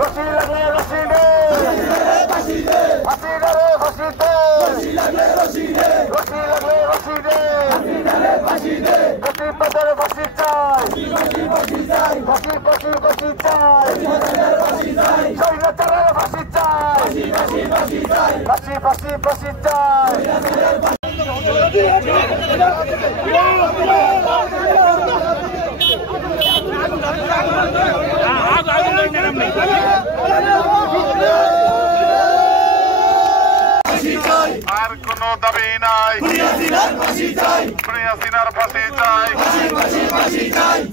রশি লাগলে রশি দে, ফাঁসি দে রে ফাঁসি দে, রশি লাগলে রশি দে, প্রতিবাদের ফাঁসি চাই, ফাঁসি চাই, স্বৈরাচারের ফাঁসি চাই, ফাঁসি চাই। আর কোন দাবি নাই, হাসিনার ফাঁসি চাই,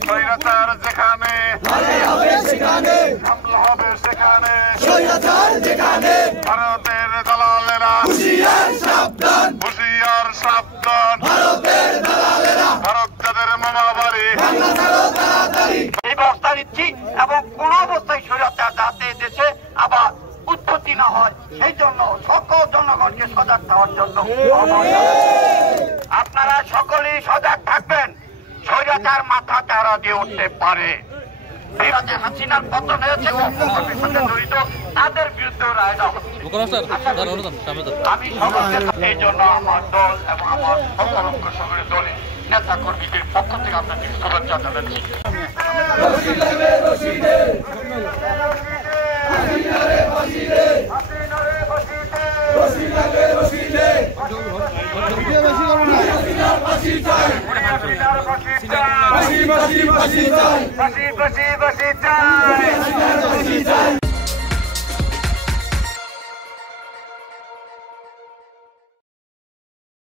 স্বৈরাচার যেখানে হামলা হবে সেখানে ভারতের দালালেরা হুঁশিয়ার সাবধান, ভারত যাদের মামাবাড়ি এই ব্যবস্থা নিচ্ছি এবং কোন অবস্থায় স্বৈরাচার যাতে দেশে আবার উৎপত্তি না হয় সেই জন্য সকল জনগণকে সজাগ থাকার জন্য আপনারা সকলেই সজাগ থাকবেন। স্বৈরাচার মাথা চারা দিয়ে উঠতে পারে, হাসিনার পতন হয়েছে সঙ্গে জড়িত তাদের বিরুদ্ধে রায় দেওয়া হচ্ছে। আমি সকলকে এই জন্য আমার দল এবং আমার সকল অঙ্গসংগঠনের দলের নেতা কর্মীদের পক্ষ থেকে আপনাদের শুভেচ্ছা জানাচ্ছি। ফাঁসি চাই।